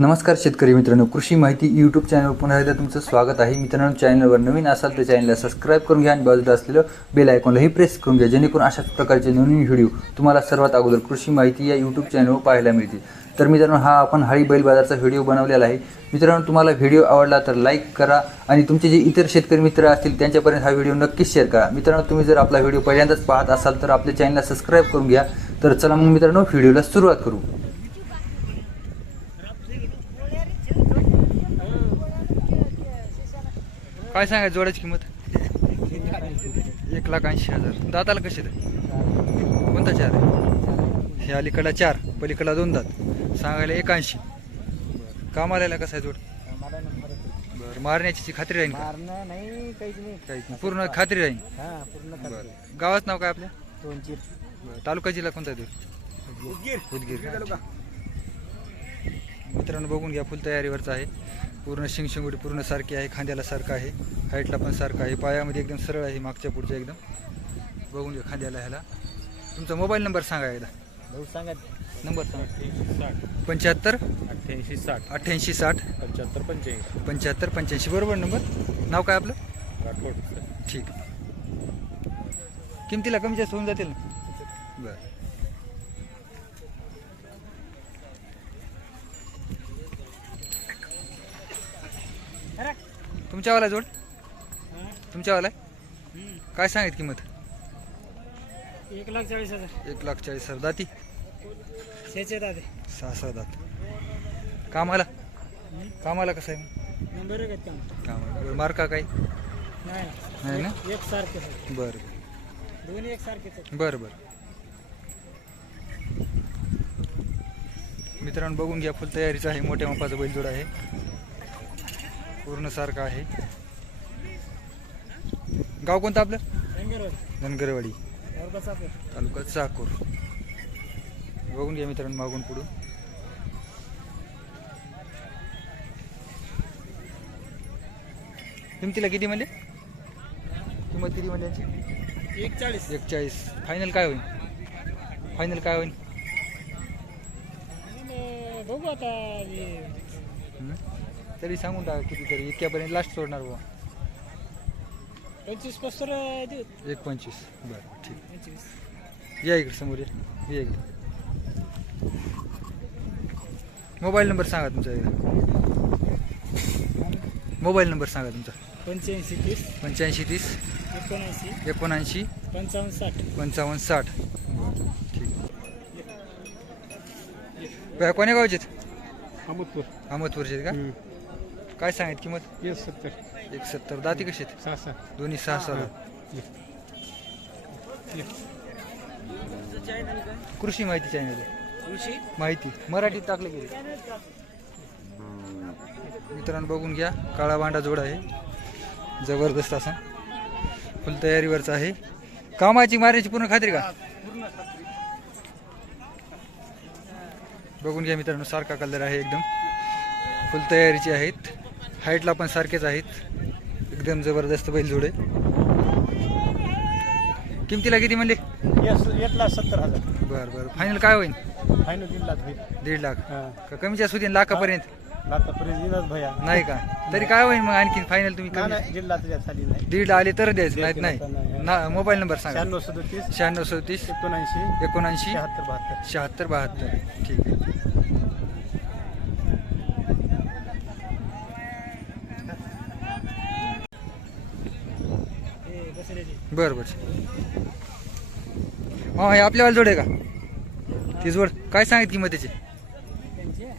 नमस्कार शेतकरी मित्रांनो कृषी माहिती यूट्यूब चॅनलवर पुन्हा एकदा तुमचं स्वागत आहे. मित्रांनो चॅनलवर नवीन असाल तर चॅनलला सबस्क्राईब करून घ्या आणि बाजूला असलेलं बेल आयकॉनलाही प्रेस करून घ्या जेणेकरून अशाच प्रकारचे नवीन व्हिडिओ तुम्हाला सर्वात अगोदर कृषी माहिती या यूट्यूब चॅनलवर पाहायला मिळतील. तर मित्रांनो हा आपण हळी बैल बाजारचा व्हिडिओ बनवलेला आहे. मित्रांनो तुम्हाला व्हिडिओ आवडला तर लाईक करा आणि तुमचे जे इतर शेतकरी मित्र असतील त्यांच्यापर्यंत हा व्हिडिओ नक्कीच शेअर करा. मित्रांनो तुम्ही जर आपला व्हिडिओ पहिल्यांदाच पाहत असाल तर आपल्या चॅनलला सबस्क्राईब करून घ्या. तर चला मग मित्रांनो व्हिडिओला सुरुवात करू. काय सांगायचं जोड्याची किंमत? एक लाख ऐंशी हजार. दाताला कसे कोणता चार आहे? हे अलीकडला चार पलीकडला दोन दात. सांगायला एक ऐंशी. कामाला कसा आहे जोड? बरं मारण्याची खात्री राहील नाही काहीच पूर्ण खात्री राहील हा बरं. गावाचं नाव काय आपल्या बरं तालुका जिल्हा कोणता उदगीर. का? मित्रांनो बघून घ्या फुल तयारीवरचा आहे. पूर्ण शिंगशिंगुडी पूर्ण सारखी आहे खांद्याला सारखं आहे हाईटला पण सारखं आहे. पायामध्ये एकदम सरळ आहे मागच्या पुढच्या एकदम. बघून घ्या खांद्याला ह्याला. तुमचा मोबाईल नंबर सांगा एकदा. भाऊ सांगा. नंबर सांगा. पंच्याहत्तर? अठ्ठ्याऐंशी साठ. अठ्ठ्याऐंशी साठ. पंच्याहत्तर पंच्याऐंशी. पंच्याहत्तर पंच्याऐंशी. बरोबर नंबर? नाव काय आपलं? राठोड ठीक. किमतीला कमी जास्त होऊन जातील ना? बरं. तुमच्यावाला जोड. तुमच्यावाला? काय सांगित किंमत? एक लाख चाळीस हजार. एक लाख चाळीस हजार. दाती? सहा सहा दात. कामाला? कामाला कसं आहे कामाला. मार्का काय? नाही. नाही ना? एक सारखे. बरं दोन्ही एक सारखेच. बरं बरं. मित्रांनो बघून घ्या फुल तयारीचं आहे मोठ्या मापाचा बैलजोड आहे. पूर्ण सारखं आहे. गाव कोणतं आपलं? धनगरवाडी. तालुका चाकूर बघून घ्या मित्रांनो मागून पुढून. किमतीला किती म्हणले? किंमत किती म्हणले यांची? एक चाळीस एक चाळीस फायनल काय होईल? फायनल काय होईल? बघू आता? तरी सांगून टाका कितीतरी इतक्यापर्यंत लास्ट सोडणार बुवा. पंचवीस पस्तर देऊ. एक पंचवीस. बरं ठीक. पंचवीस. या इकडे समोर या. या इकडे. मोबाईल नंबर सांगा तुमचा एकदा मोबाईल नंबर सांगा तुमचा. पंच्याऐंशी तीस. पंच्याऐंशी तीस. एकोणऐंशी. एकोणऐंशी. पंचावन्न साठ. पंचावन्न साठ. ठीक. कोण्या गावचे अहमदपूर. अहमदपूरचे आहेत का काय सांगित किंमत? एक सत्तर एक सत्तर दाती कशी आहेत? सहा सहा. दोन्ही सहा सहा. कृषी माहिती चॅनल आहे. कृषी? माहिती. मराठीत टाकलं गेली. मित्रांनो बघून घ्या. काळा बांडा जोड आहे. जबरदस्त असा. फुल तयारीवरचा आहे. कामाची मारण्याची पूर्ण खात्री का? बघून घ्या मित्रांनो सारखा कलर आहे एकदम. फुल तयारीचे आहेत. हाईटला पण सारखेच आहेत. एकदम जबरदस्त बैल जोड किमतीला किती म्हणले? एक लाख सत्तर हजार. बरं बरं. फायनल काय होईल? फायनल तीन लाख होईल. दीड लाख. का कमीच्या सुधी लाखापर्यंत? लाखापर्यंत येणार भैया नाही का? तरी काय होईल मग आणखी फायनल तुम्ही नाही कमी नाही खाली दीड आले तर द्यायचं नाहीत नाही. ना मोबाईल नंबर सांगा. शहाण्णव सदतीस शहाण्णव सदतीस एकोणऐंशी एकोणऐंशी शहात्तर बहात्तर. शहात्तर बहात्तर. ठीक आहे. बरं बरं. हा हे आपल्यावाला जोड आहे का? ती जोड काय सांगित किंमत त्याची?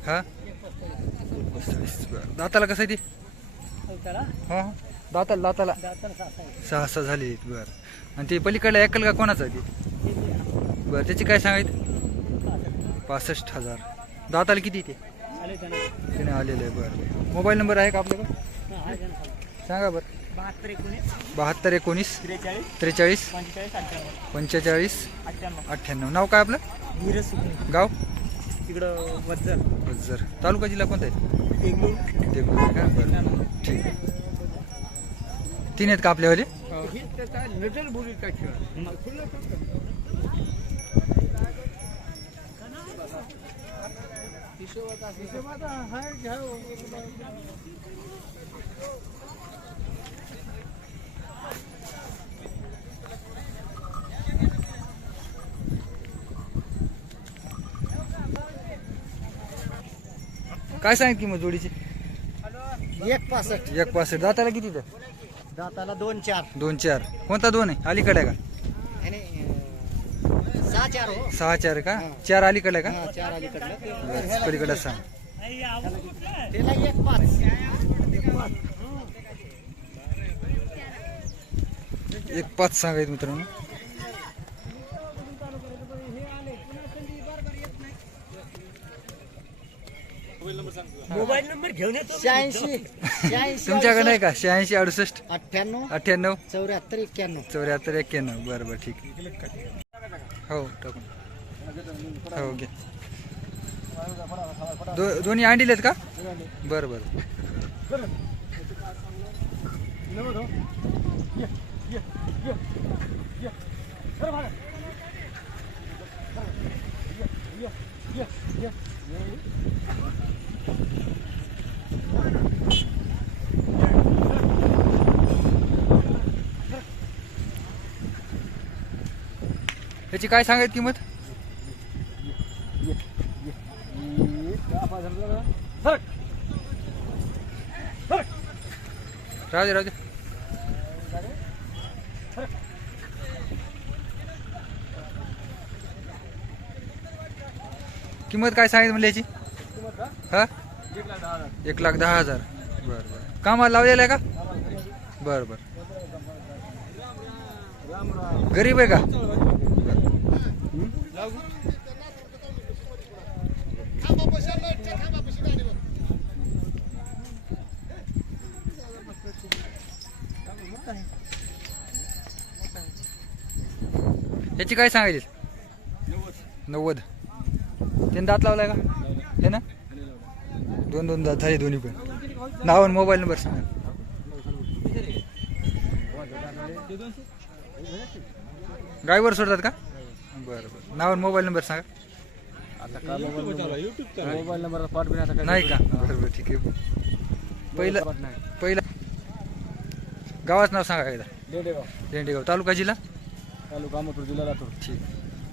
हा? बरं. दाताला कसं आहे ती? हा हा. दाताला दाताला. सहा सहा. झाली. बरं. आणि ते पलीकडला एकल का कोणाचं आहे ते? बरं त्याची काय सांगायत पासष्ट हजार. दाताला किती ते? त्याने. आलेलं आहे. बरं. मोबाईल नंबर आहे का आपल्याकडे? सांगा बरं. बहात्तर एकोणीस बहात्तर एकोणीस त्रेचाळीस त्रेचाळीस पंचेचाळीस अठ्ठ्याण्णव. पंचेचाळीस अठ्ठ्याण्णव. अठ्ठ्याण्णव. नाव काय आपलं? धीरज सुकणे. गाव? तिकडं वज्जर. जर तालुका जिल्हा कोणता आहे? देगलूर. ते का? बरं. ठीक आहे. तीन आहेत का आपल्यावाले बोली काय काय सांगित किंमत जोडीची? एक पासष्ट. एक पासष्ट. दाताला किती तर दाताला दोन चार. दोन चार. कोणता दोन आहे? अलीकडे आहे आणि अं, सहा चार हो. का सहा चार आहे का? हा. चार अलीकडे आहे हा, चार अलीकडलं का पलीकडे सांग. त्याला एक पाच. एक पाच सांगायचं मित्रांनो. मोबाईल नंबर घेऊन येतो शहाऐंशी शहाऐंशी तुमच्याकडे आहे का? शहाऐंशी अडुसष्ट अठ्ठ्याण्णव अठ्ठ्याण्णव चौऱ्याहत्तर एक्क्याण्णव. चौऱ्याहत्तर एक्क्याण्णव. बरं बरं ठीक आहे. हो टाकून. हो घे. दो दोन्ही आहेत का? बरं बरं. याची काय सांगायची किंमत? राजे राजे. किंमत काय सांगितली म्हणली याची? हा? एक लाख दहा हजार. बरं बरं. कामाला लावलेलं आहे का? बरं बरं. गरीब आहे का? याची काय सांगायची? नव्वद. त्याने दात लावलाय का? हे ना? दोन दोन दात झाले दोन्ही पण. नाव आणि मोबाईल नंबर सांगा. गायवर सोडतात का? बरं बरं. नाव आणि मोबाईल नंबर सांगा. Mobile number? पाठ बिना नाही का? बरं बरं ठीक आहे. पहिलं पहिलं गावाचं नाव सांगा एकदा. देडेगाव लेंडेगाव. तालुका जिल्हा? तालुका मथुर जिल्हा लातूर. ठीक.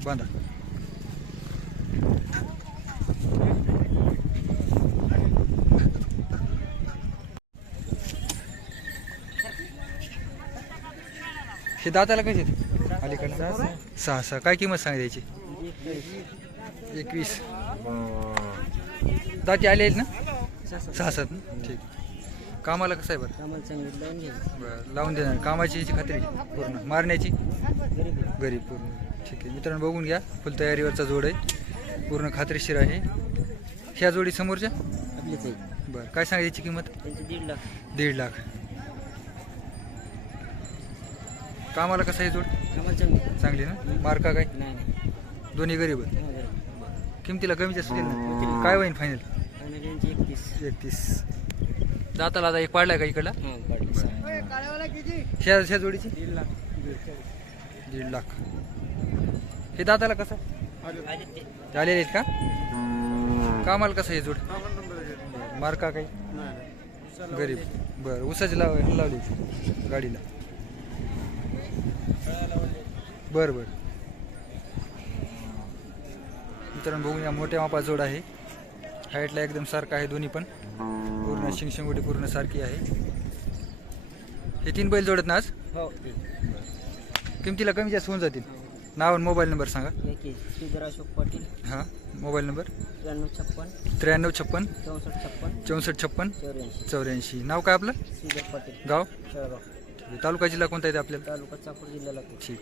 बांधा हे दाताला कसे सहा सहा. काय किंमत सांगा त्याची एकवीस. दाती आले आहेत ना? सहा सात. ठीक. कामाला कसं आहे बरं? बरं लावून देणार. कामाची याची खात्री पूर्ण? मारण्याची? गरीब पूर्ण. ठीक आहे. मित्रांनो बघून घ्या. फुल तयारीवरचा जोड आहे. पूर्ण खात्रीशीर आहे. ह्या जोडी समोरच्या? बरं काय सांगा याची किंमत? दीड लाख. दीड लाख. कामाला कसं आहे जोड? आम्हाला चांगली चांगली ना? मार्का काय? नाही दोन्ही गरीब आहेत. किमतीला कमी जास्त होईल ना काय होईल फायनल आणि त्यांची एकतीस. एकतीस. दाताला आता एक पाडलाय का इकडला? हां ह्या ह्या जोडीची दीड लाख. दीड लाख. हे दाताला कसं? आदित्य ते आलेले आहेत का? कामाला कसं आहे जोड? मार्का काही गरीब. बरं उसाची लाव लावली. गाडीला. बरं बरं. मित्रांनो बघून या मोठ्या मापा जोड आहे. हाईटला एकदम सारखा आहे दोन्ही पण. पूर्ण शिंगशिंगोटी पूर्ण सारखी आहे. हे तीन बैल जोडत ना आज? हो. किमतीला कमी जास्त होऊन जातील? नाव आणि मोबाईल नंबर सांगा. अशोक पाटील. हां मोबाईल नंबर? त्र्याण्णव छप्पन. त्र्याण्णव छप्पन. चौसष्ट छप्पन. चौसष्ट छप्पन. चौऱ्याऐंशी. नाव काय आपलं? पाटील. गाव. तालुका जिल्हा कोणता येते आपल्याला? तालुका चाकूर जिल्हा लातूर ठीक.